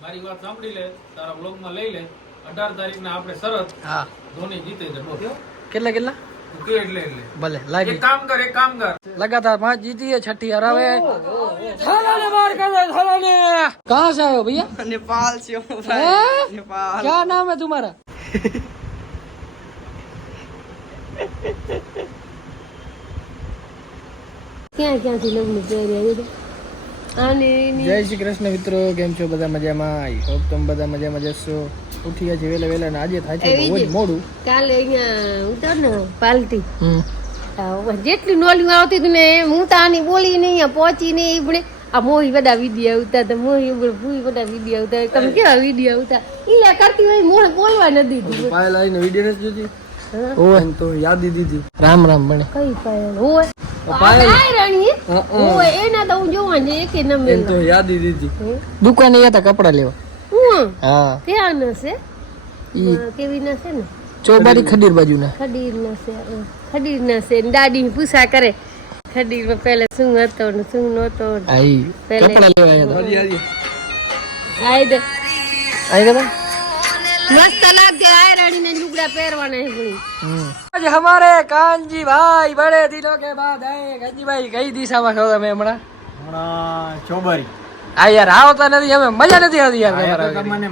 મારી વાત સાંભળી લે તારા બ્લોગમાં લઈ લે અઢાર તારીખના આપણે શરત હા ધોની જીતે છે બોલ કેટલા કેટલા તું કે એટલે એટલે ભલે લાગી એક કામ કર એક કામ કર लगातार पांच जीती है छठी हरावे थाला ने मार कर दे थाला ने कहाँ से आए हो भैया नेपाल से हूँ भाई हैं? नेपाल क्या नाम है तुम्हारा ક્યાં ક્યાંથી લગ્ન કર્યા એ તો? અને એની જય શ્રી કૃષ્ણ મિત્રો કેમ છો? બધા મજામાં? આઈ હોપ તમે બધા મજામાં જશો ઉઠી ગયા છે વેલા વેલા ને આજે થાય છે બહુ જ. મોડું. કાલે અહીંયા ઉતાર ને પાલટી. જેટલી નોલિંગ આવતી હતી ને હું તો આની બોલી ને અહીંયા પહોંચી નહીં ઈબડે આ મોહી બધા વિધિ આવતા તો મોહી ભૂઈ બધા વિધિ આવતા તમે કેવા વિધિ આવતા? ઈલા કરતી હોય મોહ બોલવા નથી દીધું. પાયલ આવીને વીડિયો નથી જોતી? ઓય તો યાદી દીધી. રામ રામ બને કઈ પાયલ? હોય પાયલ. આ રાણી. હા, હા. હોય એના તો હું જોવા જઈએ કે ન એમ મેળ તો યાદી દીધી. દુકાને ગયા કપડા લેવા. હા? ત્યાં ન છે ઈ. હા, કેવી ના છે ને? ચોબારી ખડીર બાજુ ના ખડીર ના છે ખડીર ના છે. ને દાદી પૂછા કરે ખડીરમાં પેલે શું હતો ને શું નહોતો આઈ પહેલે. કપડા લેવા આવ્યા હતા આઈ દે. આઈ ગયા કાનજીભાઈ બડે દિલો કે બાદ કાનજીભાઈ કઈ દિશામાં છો તમે હમણાં? આવતા નથી મજા નથી આવતી યાર તમને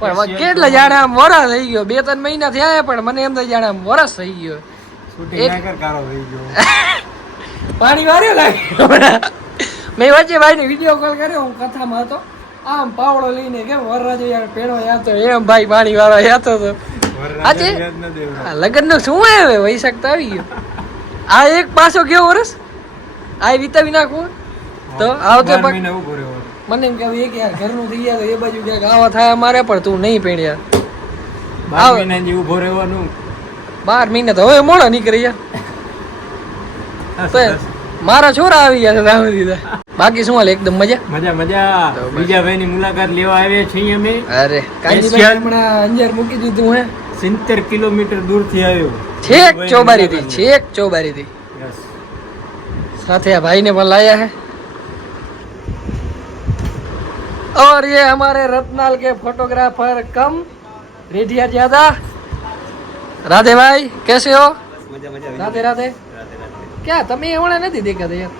પણ કેટલા જાણે આમ વરસ થઈ ગયો બે ત્રણ મહિના થયા પણ મને એમ તો જાણે આમ વરસ થઈ ગયો. પાણી વાર્યો લાગે મેં વચ્ચે ભાઈ ને વીડિયો કોલ કર્યો હું કથામાં હતો. આમ પાવડો લઈને કેમ વરરાજો યાર પેણો યાતો એમ ભાઈ પાણી વાળો યાતો તો. આજે લગ્ન નો શું આવે વૈશાખ તો આવી ગયો. આ એક પાછો ગયો વરસ? આ વિતાવી નાખવું તો આવતો મને એમ કે એક યાર ઘરનું થઈ ગયા તો એ બાજુ ક્યાંક આવા થાય મારે પણ તું નહીં પેણ્યા. બાર મહિના જે ઊભો રહેવાનું. બાર મહિના તો હવે મોડા નીકળી ગયા. મારા છોરા આવી ગયા છે સુધી. તો. બાકી શું હાલ એકદમ મજા મજા મજા બીજા ભાઈ ની મુલાકાત લેવા આવ્યા છીએ અમે અરે કાંજીભાઈ હમણાં અંજાર મૂકી દીધું હે સિત્તેર કિલોમીટર દૂર થી આવ્યો છેક ચોબારી થી છેક ચોબારી થી Yes. સાથે આ भाई ने પણ लाया है और ये हमारे रत्नाल के फोटोग्राफर कम रेडिया ज्यादा राधे भाई कैसे हो राधे राधे क्या તમે હમણાં નથી દેખાતા યાર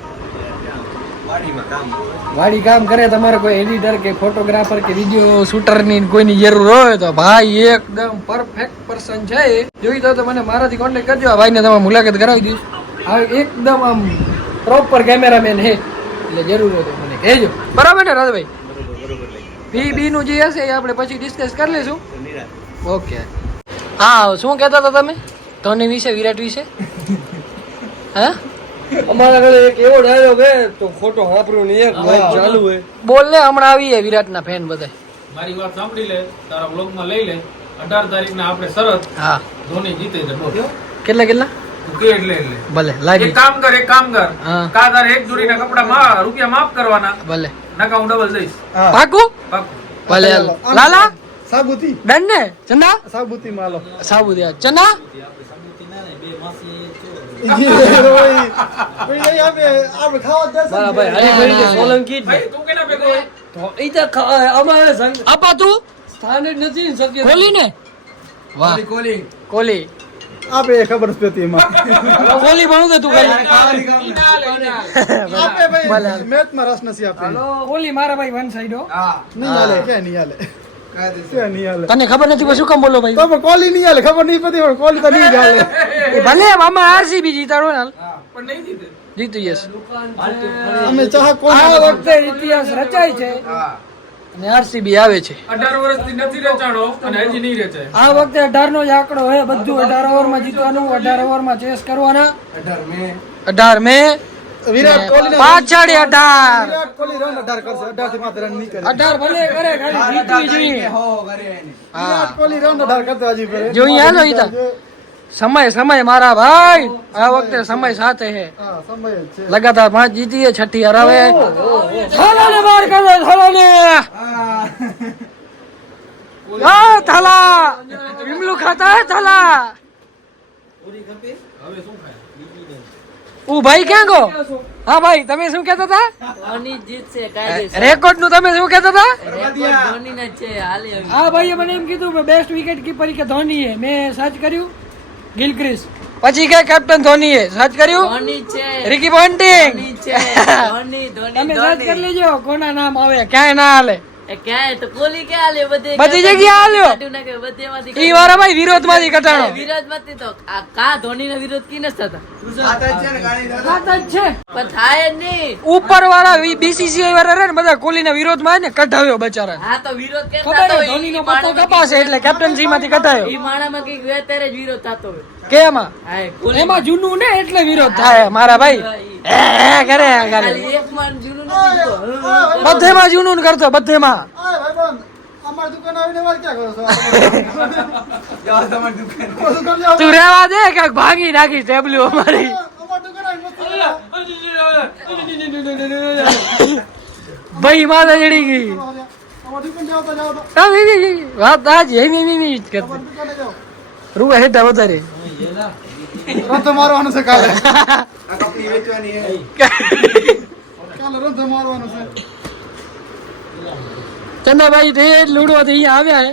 વાડી કામ કરે તમારે કોઈ એડિટર કે ફોટોગ્રાફર કે વીડિયો શૂટરની કોઈની જરૂર હોય તો ભાઈ એકદમ પરફેક્ટ પર્સન છે. જોઈ તો મને મારાથી કોન્ટેક્ટ કરજો. આ ભાઈને તમે મુલાકાત કરાવી દઈશ. આ એકદમ આમ પ્રોપર કેમેરામેન હે એટલે જરૂર હોય તો મને કહેજો. બરાબર ને રાધભાઈ? ફી બી નું જે હશે એ આપણે પછી ડિસ્કસ કરી લઈશું. ઓકે. હા શું કહેતા હતા તમે? ધોની વિશે વિરાટ વિશે? હા? અમારા ઘરે એક એવો ડાયલોગ હે તો ખોટો વાપરું ને એક વાત ચાલુ હે બોલ ને હમણાં આવીએ વિરાટના ફેન બધા. મારી વાત સાંભળી લે તારા બ્લોગમાં લઈ લે. અઢાર તારીખના આપણે શરત હા. ધોની જીતે છે બોલ. કેટલા કેટલા? તું કે એટલે એટલે ભલે લાગી. એક કામ કર એક કામ કર. કા તારે એક જોડીના કપડા માં રૂપિયા માફ કરવાના. ભલે. નકા હું ડબલ દઈશ. પાકું? પાક્કું. ભલે લાલા? સાબુતી ડન ને ચંદા સાબુતી માલો ભાઈ હરીભાઈ કે સોલંકી આપા તું સ્થાન જ નથી શક્ય કોલી ને વાહ. કોલી આપે ખબર જ એમાં. કોલી ભણું કે તું ખાલી? રસ નથી આપે. કોલી મારા ભાઈ વન સાઈડો હો. નહીં હાલે ક્યાં નહીં હાલે. ક્યાં નહીં હાલે. તને ખબર નથી શું કામ બોલો ભાઈ? તમે પણ નહીં હાલે ખબર નહીં પડી પણ કોલી તો નહીં હાલે. ભલે મામા આરસીબી જીતાડો ને. પણ નહીં જીતે. જીતી જશે. અમે ચાહ આ વખતે ઇતિહાસ રચાય છે. અને આરસીબી આવે છે. અઢાર વર્ષથી નથી રચાણો અને હજી નહીં રચાય. આ વખતે અઢાર નો જ આંકડો હે બધું અઢાર ઓવરમાં જીતવાનું અઢાર ઓવરમાં ચેસ કરવાના. અઢાર મે. વિરાટ કોહલી પાછળ અઢાર. વિરાટ કોહલી રન અઢાર કરશે. અઢારથી માત્ર રન નહીં કરે અઢાર ભલે કરે ખાલી જીતવી જોઈએ. વિરાટ કોહલી રન અઢાર કરતા હજી કરે જોઈએ હાલો ઈતા સમય સમય મારા ભાઈ. આ વખતે સમય સાથે હે. હા સમય જ છે. લગાતાર પાંચ જીતીએ છઠ્ઠી હરાવે. થાલા ને બાર કર દે થાલા ને હા. થાલા. વિમલું ખાતા હે થાલા. ઓ ભાઈ ક્યાં ગો? હા ભાઈ તમે શું કહેતા હતા? ધોની જીતશે કાયદેસર. રેકોર્ડનું તમે શું કહેતા હતા. હા ભાઈ મને એમ કીધું કે બેસ્ટ વિકેટ કીપર કે ધોની હે મેં સર્ચ કર્યું. ગિલક્રિસ પછી કે કેપ્ટન ધોની હે સર્ચ કર્યું? ધોની છે. Ricky pounding. ધોની છે. ધોની ધોની તમે સર્ચ કરી લેજો કોના નામ આવે ક્યાંય ના હાલે. એ ક્યાંય તો કોહલી ક્યાં હાલ્યો બધે બધી જગ્યાએ હાલ્યો. બધેમાંથી ઈ વાળા ભાઈ કટાણો વિરોધમાંથી તો આ કા ધોનીનો વિરોધ કી નથી થતા? વાત જ છે. પણ થાય જ નહીં. ઉપર વાળા બીસીસીઆઈ વાળા રે ને બધા કોહલી ના વિરોધમાં ને કઢાવ્યો બચારા હા તો વિરોધ કેમ થતો હોય? ધોની પત્તો માણામાં કપાશે એટલે કેપ્ટનસી માંથી કઢાયો. ઈ માણામાં કંઈક જ વિરોધ થતો હોય? કેમાં એમાં? એમાં જૂનું ને એટલે વિરોધ થાય. મારા ભાઈ. હે, હે, કરે કરે બધેમાં જૂનું કરતો બધેમાં. તું રેવા દે કે ભાંગી નાખી ટેબલું અમારી. ભાઈ માતા ચડી ગઈ. વાત આજ નહીં જ કરતી. રૂવા હેઠા વધારે. મારવાનું છે કાલે. કાલે રંધ મારવાનું છે. ચંદાભાઈ રે લૂડો થી અહીંયા આવ્યા હે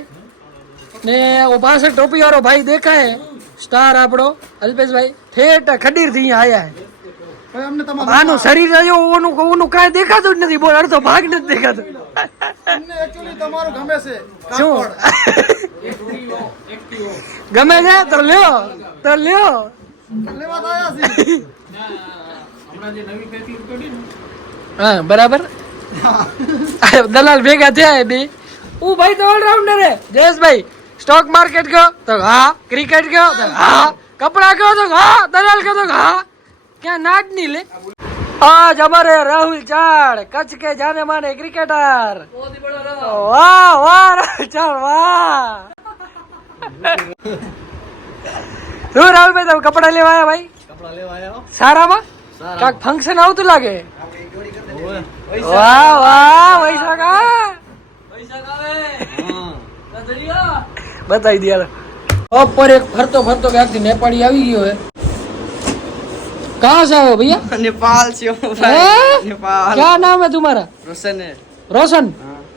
ને ઓ પાછળ ટોપી વાળો ભાઈ દેખાય સ્ટાર આપણો અલ્પેશભાઈ ઠેઠ ખડીરથી અહીંયા આયા ભાઈ અમને તમારું આનું શરીર રહ્યું ઓનું ઓનું કાંઈ દેખાતું જ નથી બોલ અડધો ભાગ નથી દેખાતો. તમારું ગમે છે. શું? ગમે છે? તો લ્યો. તો લ્યો. લેવા તો હા બરાબર? દલાલ ભેગા થયા બે હું ભાઈ તો ઓલરાઉન્ડર હે. જયેશભાઈ સ્ટોક માર્કેટ ગયો? તો હા. ક્રિકેટ ગયો? તો હા. કપડા ગયો? તો હા. દલાલ ગયો? તો હા. ક્યાં નાટ નહીં લે? આજ અમારે રાહુલ ચાડ કચ્છ કે જાને માને ક્રિકેટર. વાહ વાહ રાહુલ ચાડ વાહ. શું રાહુલ ભાઈ તમે કપડા લેવા આવ્યા ભાઈ? કપડા લેવા આવ્યા સારામાં કાક ફંક્શન આવતું લાગે? વાહ વાહ વૈશાખ વૈશાખ બતાવી દે બપોર એક ફરતો ફરતો ક્યાંકથી નેપાળી આવી ગયો હે. कहाँ से आए हो भैया नेपाल से हूँ हैं? भाई नेपाल क्या नाम है तुम्हारा रोशन है रोशन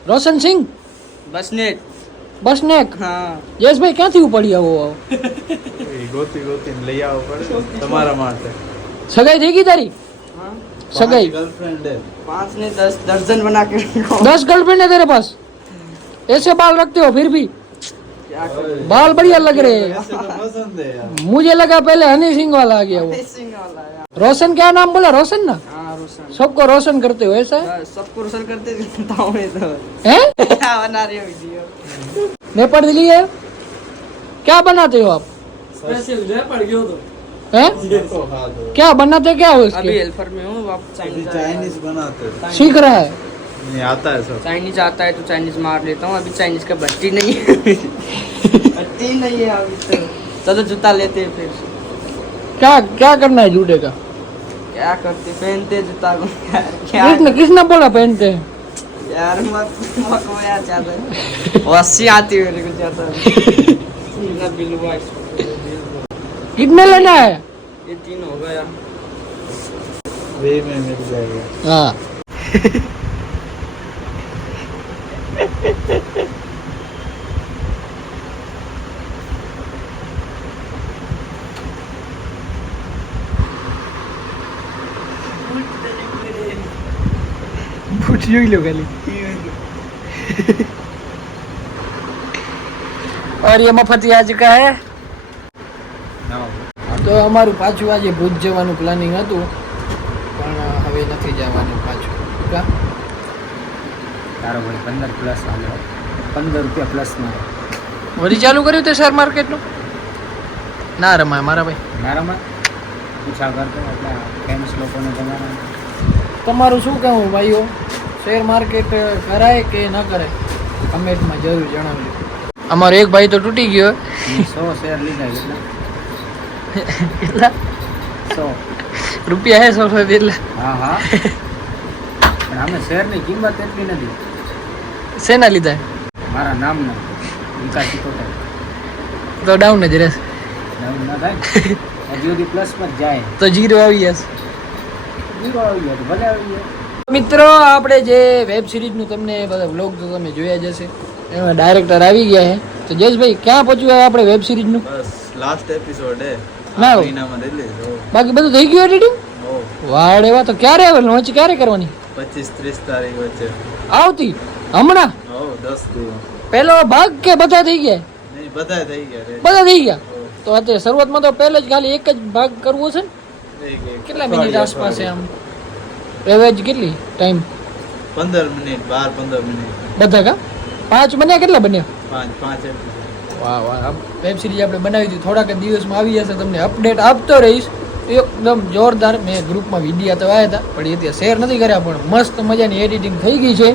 रोशन सिंह बसनेट બસનેક हाँ જયેશભાઈ ક્યાંથી ઉપડી આવો આવો ગોતી ગોતીને લઈ આવો પડે તમારા માટે સગાઈ થઈ ગઈ તારી हाँ સગાઈ ગર્લફ્રેન્ડ હે पाँच ने दस दर्जन बना के रखो। दस गर्लफ्रेंड है तेरे पास ऐसे बाल रखते हो फिर भी क्या करूं? बाल बढ़िया लग रहे हैं। तो है मुझे लगा पहले हनी सिंह वाला आ गया वो। है। रोशन क्या नाम बोला? रोशन ना? हाँ सबको रोशन करते हो ऐसा है? सबको रोशन करते हूँ तो हैं? क्या बना रही वीडियो। नेपाल दिल्ली है? क्या बनाते हो आप? हैं? तो। खा क्या बनाते क्या हो अभी इसके? हेल्पर में हूँ आप अभी चाइनीज़ बनाते हैं। सीख रहा है। नहीं आता है सब। चाइनीज़ आता है तो चाइनीज़ मार लेता हूँ। अभी चाइनीज़ का भट्टी नहीं है। भट्टी नहीं है अभी तो। चलो जूता लेते हैं फिर। क्या क्या करना है जूते का? क्या करते पहनते जूता को। क्या किसने किसने बोला पहनते यार मत मत वो यार ज़्यादा वो अस्सी आती है मेरे को ज़्यादा कितने लेना है? ये तीन हो गया। वे में मिल जाएगा। हाँ। पूछ જોઈ લો ખાલી और ये मफत आ चुका है તો અમારું પાછું આજે ભુજ જવાનું પ્લાનિંગ હતું પણ હવે નથી જવાનું પાછું કા તારો ભાઈ પંદર પ્લસ આવ્યો પંદર રૂપિયા પ્લસમાં વળી ચાલુ કર્યું તે શેર માર્કેટનું ના? રમાય મારા ભાઈ. ના રમાય? પૂછા કરતો એટલે ફેમસ લોકોને તમારા તમારું શું કહેવું ભાઈઓ? શેર માર્કેટ કરાય કે ન કરે કમેન્ટમાં જરૂર જણાવજો. અમારો એક ભાઈ તો તૂટી ગયો. સો શેર લીધા એટલે. કેટલા સો. રૂપિયા હે સો એટલે. હા હા. પણ અમે શેરની કિંમત એટલી નથી. શેના લીધા? મારા નામના. વિકાસ કોટે તો ડાઉન જ રહેશે. ડાઉન ના થાય હજી સુધી પ્લસમાં જ જાય. તો જીરો આવી જશે. જીરો આવી જાય ભલે આવી જાય. મિત્રો આપણે જે વેબ સિરીઝનું તમને બધા વ્લોગ તો તમે જોયા જ હશે. એમાં ડાયરેક્ટર આવી ગયા છે. તો જયેશભાઈ ક્યાં પહોંચ્યું આપણે વેબ સિરીઝનું બસ લાસ્ટ એપિસોડ હે. ના. બાકી બધું થઈ ગયું એડિટિંગ વાડ એવા તો ક્યારે આવે? લોન્ચ ક્યારે કરવાની? પચીસ ત્રીસ તારીખ વચ્ચે. આવતી? હમણાં? પહેલો ભાગ કે બધા થઈ ગયા? બધા થઈ ગયા બધા થઈ ગયા? તો અત્યારે શરૂઆતમાં તો પહેલો જ ખાલી એક જ ભાગ કરવો છે ને? કેટલા મિનિટ આસપાસ છે આમ? એવરેજ કેટલી ટાઈમ પંદર મિનિટ બાર પંદર મિનિટ. બધા કા? પાંચ બન્યા કેટલા બન્યા? પાંચ પાંચ. વાહ વાહ વેબ સિરીઝ આપણે બનાવી હતી થોડાક દિવસમાં આવી જશે તમને અપડેટ આપતો રહીશ. એકદમ જોરદાર. મેં ગ્રુપમાં વિડીયા તો આવ્યા હતા પણ એ ત્યાં શેર નથી કર્યા પણ મસ્ત મજાની એડિટિંગ થઈ ગઈ છે.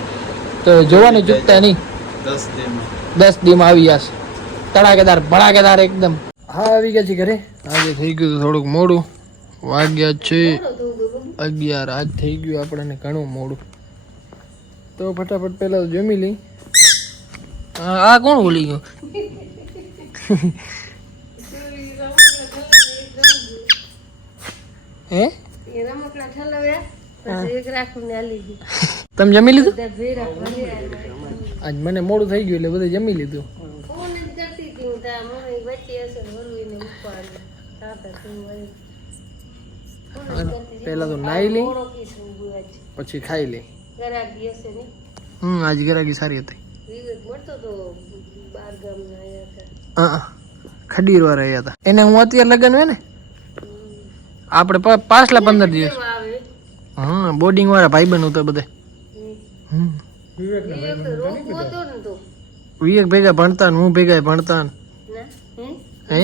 તો જોવાની ચૂકતા નહીં. દસ દિવસ દસ દીમાં આવી જશે. તડાકેદાર ભડાકેદાર એકદમ. હા આવી ગયા છે ઘરે. આજે થઈ ગયું થોડુંક મોડું. વાગ્યા છે અગિયાર. આજ થઈ ગયું આપણને ઘણું મોડું. તો ફટાફટ પહેલાં જમી લઈ. હા આ કોણ બોલી ગયું? હે? રમકડા ઠલવ્યા પછી એક રાખીને આલી ગઈ તમે જમી લીધું? આજ મને મોડું થઈ ગયું એટલે બધું જમી લીધું. તાતા તું નાઈ લઈ પછી ખાઈ લઈ હમ આજ ગરાગી સારી હતી. ખડીર વાર રહ્યા હતા. એને હું અત્યારે લગન હોય ને આપણે પાછલા પંદર દિવસ. હા બોર્ડિંગ વાળા ભાઈ બન હતા બધા. વિવેક ભેગા ભણતા હું ભેગા ભણતા હે? હે?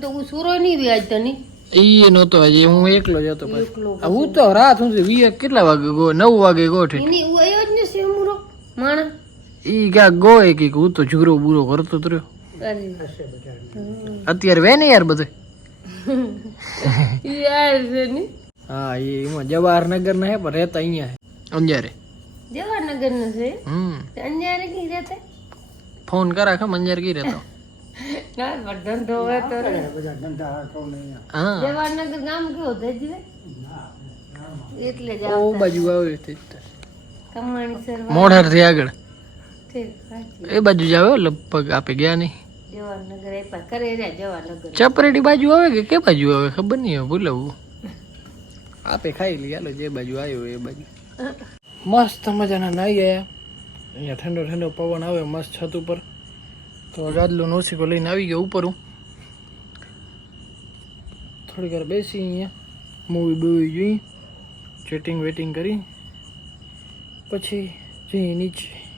તો હું સુરો નહીં વ્યાજ તની ઈ હું એકલો જ હતો આ હું તો રાત સુધી વીએ કેટલા વાગે ગો નવ વાગે ગો ઠીક એની ઉયો જ ને સેમુરો માણા. ઈ ક્યાંક ગો એ કે હું તો ઝઘડો બુરો કરતો જ રહ્યો. અત્યારે વે ને યાર બધે. યાર છે ની. હા એ એમાં જવાહરનગર ના હે પણ રહેતા અહીંયા હે. અંજારે. જવાહરનગર નો છે. હમ. અંજારે કી રહેતા ફોન કરા ખમ અંજાર કી રહેતો? ના તો. હા. જવાહરનગર ગામ કયો ધજવે એટલે જ ઓ બાજુ આવે તે. કમાણી સર મોઢારથી આગળ એ બાજુ જ આવે હો, લગભગ આપે ગયા નહીં. કરે ચપરેડી બાજુ આવે કે કે બાજુ આવે? ખબર નહીં ભૂલવું ભૂલાવું. આપે ખાઈ લે હાલો જે બાજુ આવ્યો એ બાજુ. મસ્ત મજાના નાઈ ગયા અહીંયા ઠંડો ઠંડો પવન આવે, મસ્ત છત ઉપર. તો ગાદલું નોસીકો લઈને આવી ગયો ઉપર. હું થોડીક વાર બેસી અહીંયા. મૂવી બૂવી જોઈ. ચેટિંગ વેટિંગ કરી. પછી જઈ નીચે.